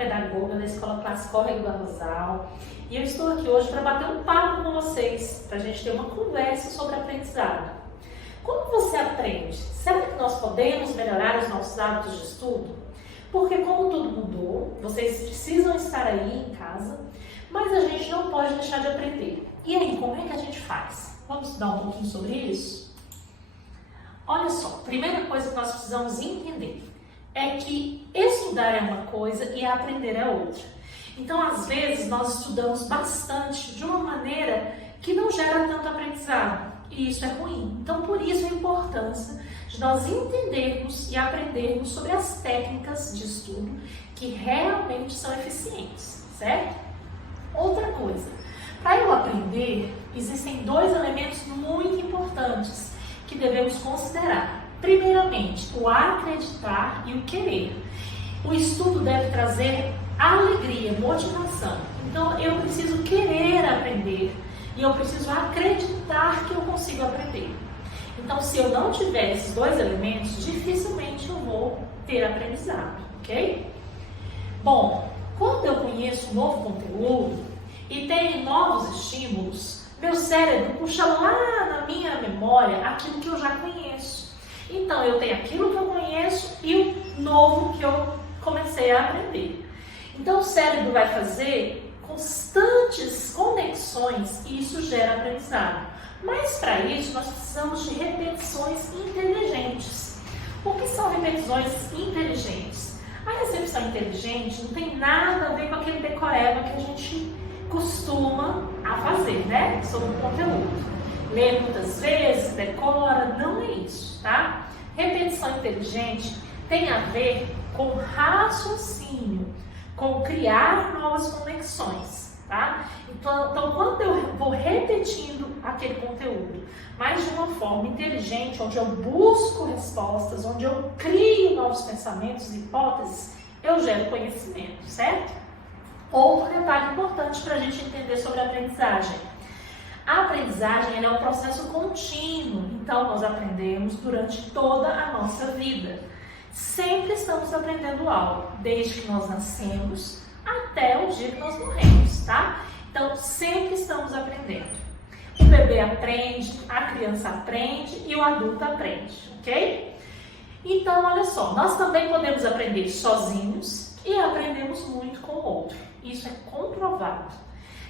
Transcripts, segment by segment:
pedagoga da Escola Clássica Córrego do Arrozal e eu estou aqui hoje para bater um papo com vocês, para a gente ter uma conversa sobre aprendizado. Como você aprende? Será que nós podemos melhorar os nossos hábitos de estudo? Porque como tudo mudou, vocês precisam estar aí em casa, mas a gente não pode deixar de aprender. E aí, como é que a gente faz? Vamos estudar um pouquinho sobre isso? Olha só, a primeira coisa que nós precisamos entender é que estudar é uma coisa e aprender é outra. Então, às vezes, nós estudamos bastante de uma maneira que não gera tanto aprendizado. E isso é ruim. Então, por isso a importância de nós entendermos e aprendermos sobre as técnicas de estudo que realmente são eficientes, certo? Outra coisa, para eu aprender, existem dois elementos muito importantes que devemos considerar. Primeiramente, o acreditar e o querer. O estudo deve trazer alegria, motivação. Então, eu preciso querer aprender e eu preciso acreditar que eu consigo aprender. Então, se eu não tiver esses dois elementos, dificilmente eu vou ter aprendizado, ok? Bom, quando eu conheço um novo conteúdo e tenho novos estímulos, meu cérebro puxa lá na minha memória aquilo que eu já conheço. Então, eu tenho aquilo que eu conheço e o novo que eu comecei a aprender. Então, o cérebro vai fazer constantes conexões e isso gera aprendizado. Mas, para isso, nós precisamos de repetições inteligentes. O que são repetições inteligentes? A recepção inteligente não tem nada a ver com aquele decoreba que a gente costuma a fazer, né? Sobre o conteúdo. Lê muitas vezes, decora, não é isso, tá? Repetição inteligente tem a ver com raciocínio, com criar novas conexões, tá? Então, quando eu vou repetindo aquele conteúdo, mas de uma forma inteligente, onde eu busco respostas, onde eu crio novos pensamentos e hipóteses, eu gero conhecimento, certo? Outro detalhe importante para a gente entender sobre a aprendizagem. A aprendizagem é um processo contínuo, então nós aprendemos durante toda a nossa vida. Sempre estamos aprendendo algo, desde que nós nascemos até o dia que nós morremos, tá? Então, sempre estamos aprendendo. O bebê aprende, a criança aprende e o adulto aprende, ok? Então, olha só, nós também podemos aprender sozinhos e aprendemos muito com o outro. Isso é comprovado.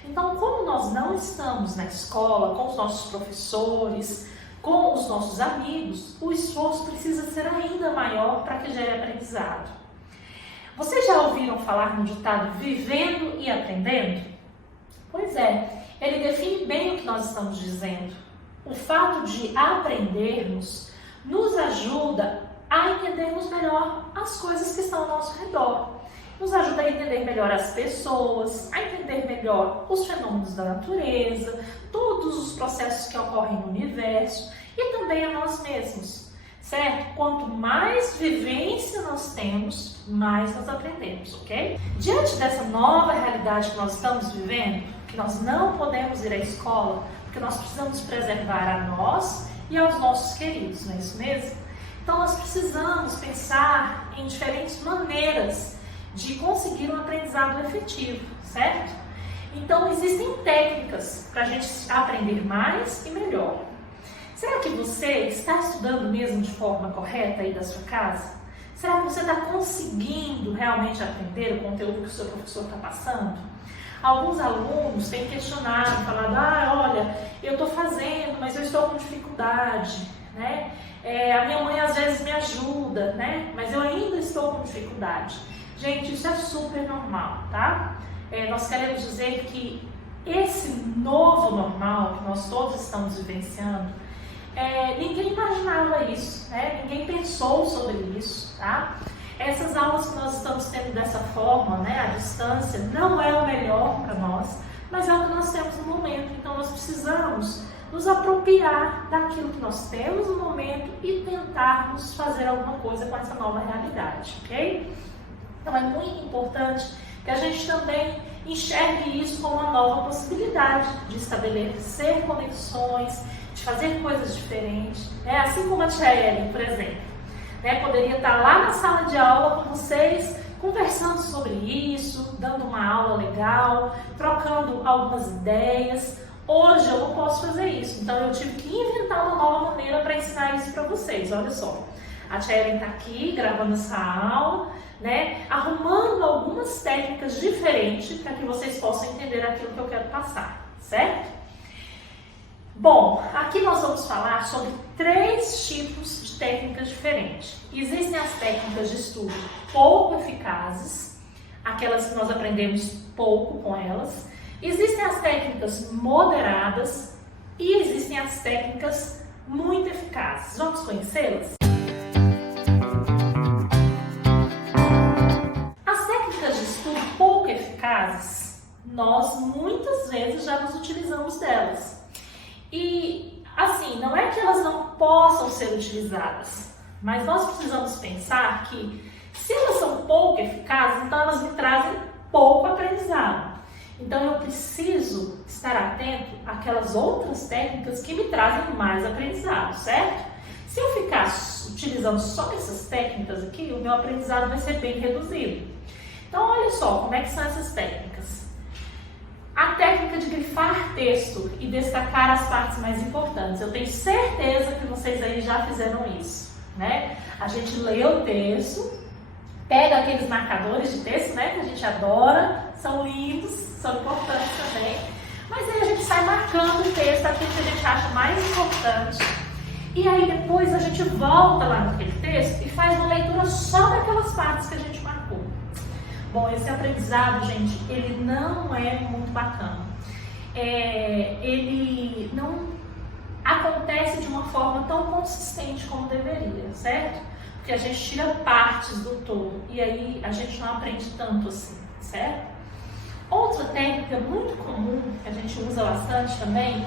Então, como nós não estamos na escola, com os nossos professores, com os nossos amigos, o esforço precisa ser ainda maior para que gere aprendizado. Vocês já ouviram falar no ditado vivendo e aprendendo? Pois é, ele define bem o que nós estamos dizendo. O fato de aprendermos nos ajuda a entendermos melhor as coisas que estão ao nosso redor. Nos ajuda a entender melhor as pessoas, a entender melhor os fenômenos da natureza, todos os processos que ocorrem no universo e também a nós mesmos, certo? Quanto mais vivência nós temos, mais nós aprendemos, ok? Diante dessa nova realidade que nós estamos vivendo, que nós não podemos ir à escola, porque nós precisamos preservar a nós e aos nossos queridos, não é isso mesmo? Então nós precisamos pensar em diferentes maneiras de conseguir um aprendizado efetivo, certo? Então, existem técnicas para a gente aprender mais e melhor. Será que você está estudando mesmo de forma correta aí da sua casa? Será que você está conseguindo realmente aprender o conteúdo que o seu professor está passando? Alguns alunos têm questionado, falado, olha, eu estou fazendo, mas eu estou com dificuldade, né? A minha mãe às vezes me ajuda, né? Mas eu ainda estou com dificuldade. Gente, isso é super normal, tá? Nós queremos dizer que esse novo normal que nós todos estamos vivenciando, ninguém imaginava isso, né? Ninguém pensou sobre isso, tá? Essas aulas que nós estamos tendo dessa forma, né, à distância, não é o melhor para nós, mas é o que nós temos no momento. Então, nós precisamos nos apropriar daquilo que nós temos no momento e tentarmos fazer alguma coisa com essa nova realidade, ok? Então, é muito importante que a gente também enxergue isso como uma nova possibilidade de estabelecer conexões, de fazer coisas diferentes, né? Assim como a tia Ellen, por exemplo, né? Poderia estar lá na sala de aula com vocês, conversando sobre isso, dando uma aula legal, trocando algumas ideias. Hoje eu não posso fazer isso, então eu tive que inventar uma nova maneira para ensinar isso para vocês. Olha só, a tia Ellen está aqui gravando essa aula, né, arrumando algumas técnicas diferentes para que vocês possam entender aquilo que eu quero passar, certo? Bom, aqui nós vamos falar sobre 3 tipos de técnicas diferentes. Existem as técnicas de estudo pouco eficazes, aquelas que nós aprendemos pouco com elas. Existem as técnicas moderadas e existem as técnicas muito eficazes. Vamos conhecê-las? As técnicas de estudo pouco eficazes, nós muitas vezes já nos utilizamos delas. E, assim, não é que elas não possam ser utilizadas, mas nós precisamos pensar que se elas são pouco eficazes, então elas me trazem pouco aprendizado. Então eu preciso estar atento àquelas outras técnicas que me trazem mais aprendizado, certo? Se eu ficar utilizando só essas técnicas aqui, o meu aprendizado vai ser bem reduzido. Então olha só como é que são essas técnicas. A técnica de grifar texto e destacar as partes mais importantes. Eu tenho certeza que vocês aí já fizeram isso, né? A gente lê o texto, pega aqueles marcadores de texto, né, que a gente adora, são lindos, são importantes também, mas aí a gente sai marcando o texto, aquilo que a gente acha mais importante, e aí depois a gente volta lá naquele texto e faz uma leitura só daquelas partes que a gente marcou. Bom, esse aprendizado, gente, ele não é muito bacana. Ele não acontece de uma forma tão consistente como deveria, certo? Porque a gente tira partes do todo e aí a gente não aprende tanto assim, certo? Outra técnica muito comum, que a gente usa bastante também,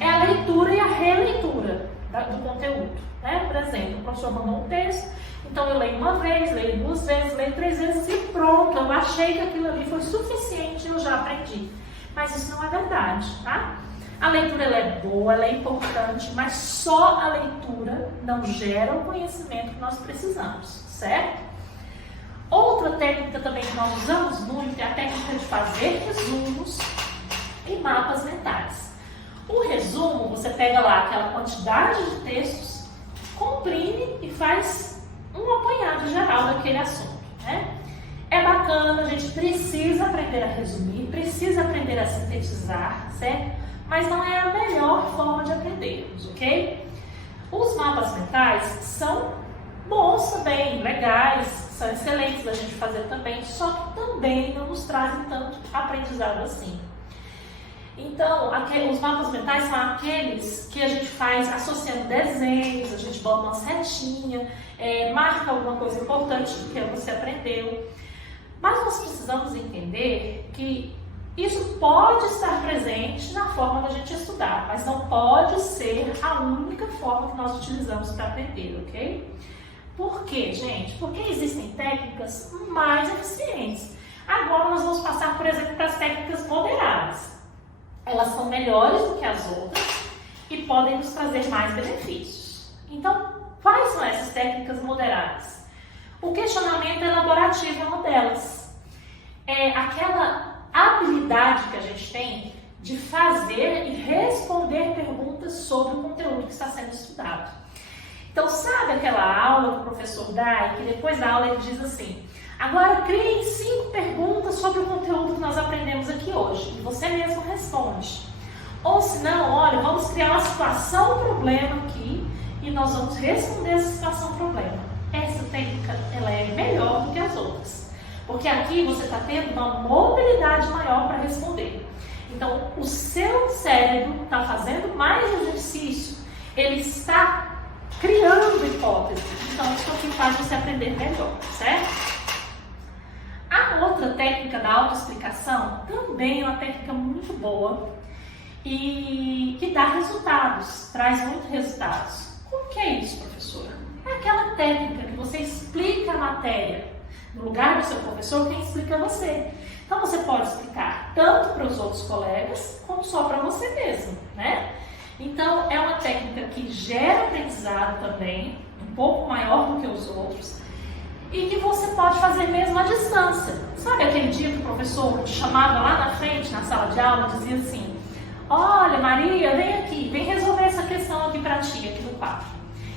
é a leitura e a releitura do conteúdo, né? Por exemplo, o professor mandou um texto, então eu leio uma vez, leio 2 vezes, leio 3 vezes e pronto, eu achei que aquilo ali foi suficiente e eu já aprendi. Mas isso não é verdade, tá? A leitura ela é boa, ela é importante, mas só a leitura não gera o conhecimento que nós precisamos, certo? Outra técnica também que nós usamos muito é a técnica de fazer resumos e mapas mentais. O resumo, você pega lá aquela quantidade de textos, comprime e faz um apanhado geral daquele assunto, né? É bacana, a gente precisa aprender a resumir, precisa aprender a sintetizar, certo? Mas não é a melhor forma de aprendermos, ok? Os mapas mentais são bons também, legais, são excelentes da gente fazer também, só que também não nos trazem tanto aprendizado assim. Então, os mapas mentais são aqueles que a gente faz associando desenhos, a gente bota uma setinha, marca alguma coisa importante do que você aprendeu. Mas nós precisamos entender que isso pode estar presente na forma da gente estudar, mas não pode ser a única forma que nós utilizamos para aprender, ok? Por quê, gente? Porque existem técnicas mais eficientes. Agora nós vamos passar, por exemplo, para as técnicas moderadas. Elas são melhores do que as outras e podem nos trazer mais benefícios. Então, quais são essas técnicas moderadas? O questionamento elaborativo é uma delas. É aquela habilidade que a gente tem de fazer e responder perguntas sobre o conteúdo que está sendo estudado. Então, sabe aquela aula que o professor dá e que depois da aula ele diz assim: agora criem 5 perguntas sobre o conteúdo que nós aprendemos aqui hoje. E você mesmo responde. Ou se não, olha, vamos criar uma situação-problema aqui e nós vamos responder essa situação-problema. Essa técnica ela é melhor do que as outras. Porque aqui você está tendo uma mobilidade maior para responder. Então, o seu cérebro está fazendo mais exercício, ele está criando hipóteses. Então, isso aqui faz você aprender melhor, certo? A outra técnica da autoexplicação também é uma técnica muito boa e que dá resultados, traz muitos resultados. Como que é isso, professora? É aquela técnica que você explica a matéria. No lugar do seu professor, quem explica é você. Então, você pode explicar tanto para os outros colegas, como só para você mesmo, né? Então, é uma técnica que gera aprendizado também, um pouco maior do que os outros, e que você pode fazer mesmo à distância. Sabe aquele dia que o professor te chamava lá na frente, na sala de aula, e dizia assim: olha, Maria, vem aqui, vem resolver essa questão aqui para ti, aqui no quadro.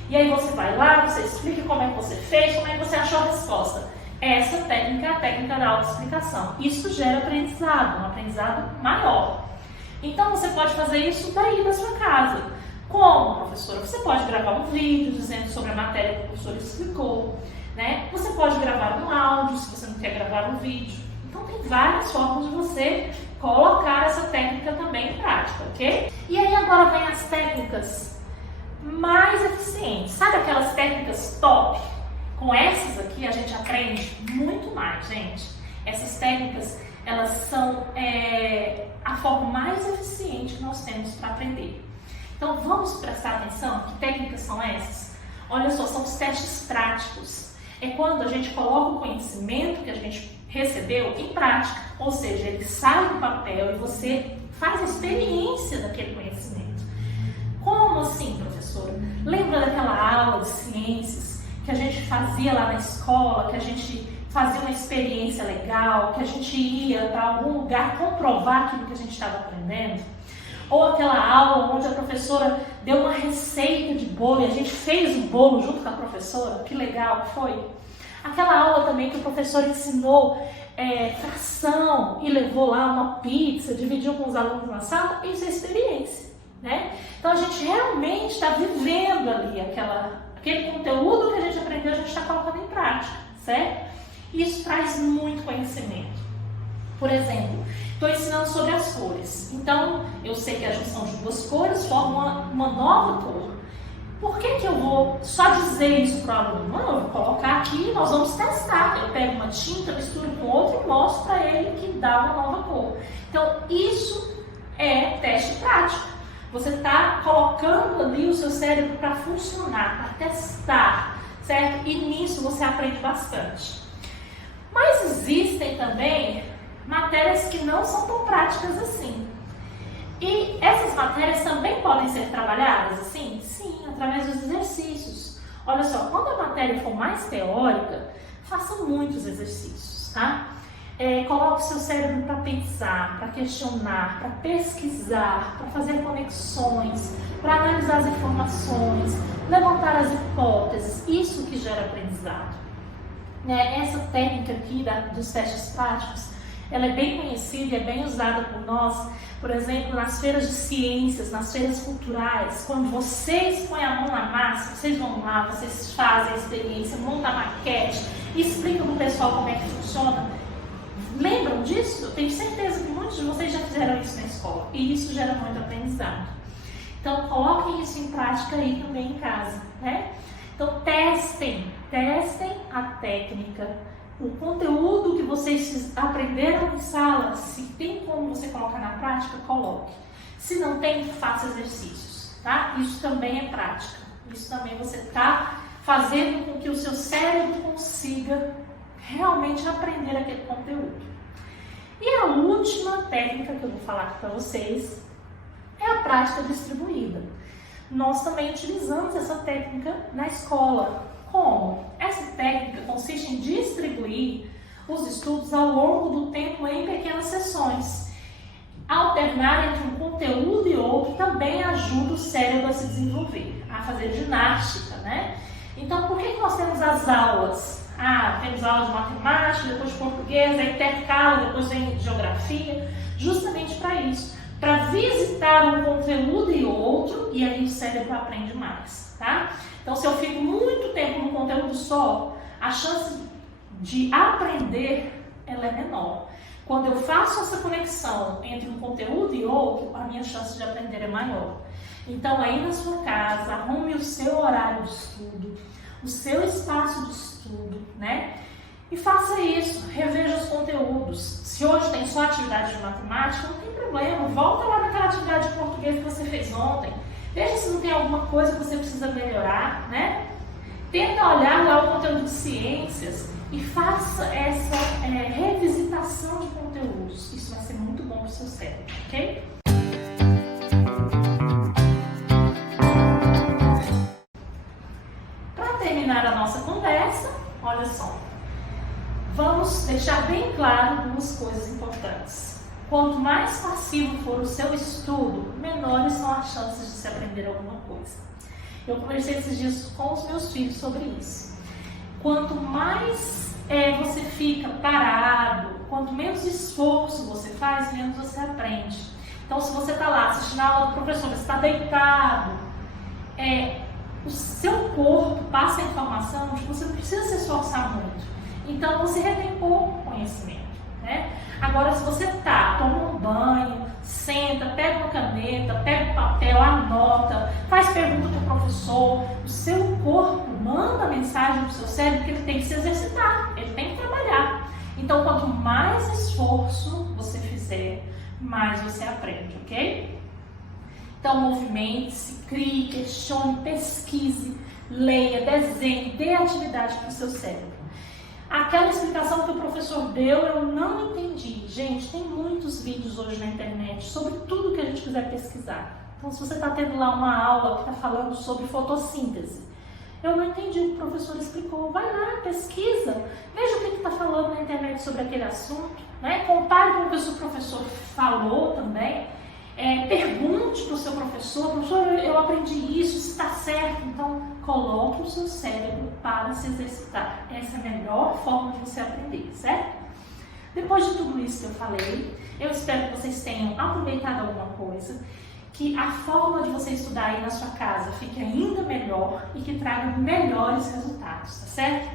E aí você vai lá, você explica como é que você fez, como é que você achou a resposta. Essa técnica é a técnica da autoexplicação. Isso gera aprendizado, um aprendizado maior. Então você pode fazer isso daí da sua casa. Como, professora? Você pode gravar um vídeo dizendo sobre a matéria que o professor explicou, né? Você pode gravar um áudio, se você não quer gravar um vídeo. Então tem várias formas de você colocar essa técnica também em prática, ok? E aí agora vem as técnicas mais eficientes. Sabe aquelas técnicas top? Com essas aqui a gente aprende muito mais, gente. Essas técnicas, elas são a forma mais eficiente que nós temos para aprender. Então vamos prestar atenção, que técnicas são essas? Olha só, são os testes práticos. É quando a gente coloca o conhecimento que a gente recebeu em prática, ou seja, ele sai do papel e você faz a experiência daquele conhecimento. Como assim, professora? Lembra daquela aula de ciências que a gente fazia lá na escola, que a gente fazia uma experiência legal, que a gente ia para algum lugar comprovar aquilo que a gente estava aprendendo? Ou aquela aula onde a professora deu uma receita de bolo e a gente fez o bolo junto com a professora? Que legal que foi! Aquela aula também que o professor ensinou fração e levou lá uma pizza, dividiu com os alunos na sala, isso é experiência, né? Então a gente realmente está vivendo ali aquele conteúdo que a gente aprendeu, a gente está colocando em prática, certo? Isso traz muito conhecimento. Por exemplo, estou ensinando sobre as cores. Então, eu sei que a junção de duas cores forma uma nova cor. Por que eu vou só dizer isso para o aluno? Não, eu vou colocar aqui e nós vamos testar. Eu pego uma tinta, misturo com outra e mostro para ele que dá uma nova cor. Então, isso é teste prático. Você está colocando ali o seu cérebro para funcionar, para testar, certo? E nisso você aprende bastante. Mas existem também matérias que não são tão práticas assim. E essas matérias também podem ser trabalhadas assim? Sim, através dos exercícios. Olha só, quando a matéria for mais teórica, faça muitos exercícios, tá? Coloque o seu cérebro para pensar, para questionar, para pesquisar, para fazer conexões, para analisar as informações, levantar as hipóteses. Isso que gera aprendizado. Essa técnica aqui dos testes práticos, ela é bem conhecida e é bem usada por nós, por exemplo, nas feiras de ciências, nas feiras culturais. Quando vocês põem a mão na massa, vocês vão lá, vocês fazem a experiência, montam a maquete, explicam para o pessoal como é que funciona. Lembram disso? Eu tenho certeza que muitos de vocês já fizeram isso na escola e isso gera muito aprendizado. Então, coloquem isso em prática aí também em casa, né? Então, testem a técnica, o conteúdo que vocês aprenderam em sala. Se tem como você colocar na prática, coloque. Se não tem, faça exercícios, tá? Isso também é prática. Isso também você está fazendo com que o seu cérebro consiga realmente aprender aquele conteúdo. E a última técnica que eu vou falar aqui para vocês é a prática distribuída. Nós também utilizamos essa técnica na escola. Como? Essa técnica consiste em distribuir os estudos ao longo do tempo em pequenas sessões. Alternar entre um conteúdo e outro também ajuda o cérebro a se desenvolver, a fazer ginástica, né? Então, por que nós temos as aulas? Temos aula de matemática, depois de português, aí intercala, depois vem geografia, justamente para isso, para visitar um conteúdo e outro, e aí o cérebro aprende mais, tá? Então, se eu fico muito tempo no conteúdo só, a chance de aprender ela é menor. Quando eu faço essa conexão entre um conteúdo e outro, a minha chance de aprender é maior. Então, aí na sua casa, arrume o seu horário de estudo, o seu espaço de estudo, né? E faça isso, reveja os conteúdos. Se hoje tem só atividade de matemática, não tem problema, volta lá naquela atividade de português que você fez ontem. Veja se não tem alguma coisa que você precisa melhorar, né? Tenta olhar lá o conteúdo de ciências e faça essa revisitação de conteúdos. Isso vai ser muito bom para o seu cérebro, ok? Para terminar a nossa conversa, olha só. vamos deixar bem claro duas coisas importantes. Quanto mais passivo for o seu estudo, menores são as chances de se aprender alguma coisa. Eu conversei esses dias com os meus filhos sobre isso. Quanto mais você fica parado, quanto menos esforço você faz, menos você aprende. Então, se você está lá assistindo a aula do professor, você está deitado, o seu corpo passa a informação de que você não precisa se esforçar muito. Então, você retém pouco conhecimento, né? Agora, se você toma um banho, senta, pega uma caneta, pega um papel, anota, faz pergunta para o professor, o seu corpo manda mensagem para o seu cérebro que ele tem que se exercitar, ele tem que trabalhar. Então, quanto mais esforço você fizer, mais você aprende, ok? Então, movimente-se, crie, questione, pesquise, leia, desenhe, dê atividade para o seu cérebro. Aquela explicação que o professor deu, eu não entendi. Gente, tem muitos vídeos hoje na internet sobre tudo que a gente quiser pesquisar. Então, se você está tendo lá uma aula que está falando sobre fotossíntese, eu não entendi o que o professor explicou. Vai lá, pesquisa, veja o que está falando na internet sobre aquele assunto, né? Compare com o que o seu professor falou também. Pergunte para o seu professor, eu aprendi isso, se está certo. Então, coloque o seu cérebro para se exercitar. Essa é a melhor forma de você aprender, certo? Depois de tudo isso que eu falei, eu espero que vocês tenham aproveitado alguma coisa, que a forma de você estudar aí na sua casa fique ainda melhor e que traga melhores resultados, tá certo?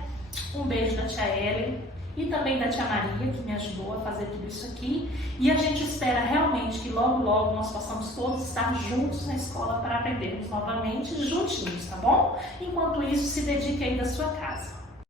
Um beijo da tia Ellen e também da tia Maria, que me ajudou a fazer tudo isso aqui. E a gente espera realmente que logo, logo nós possamos todos estar juntos na escola para aprendermos novamente juntinhos, tá bom? Enquanto isso, se dedique aí da sua casa.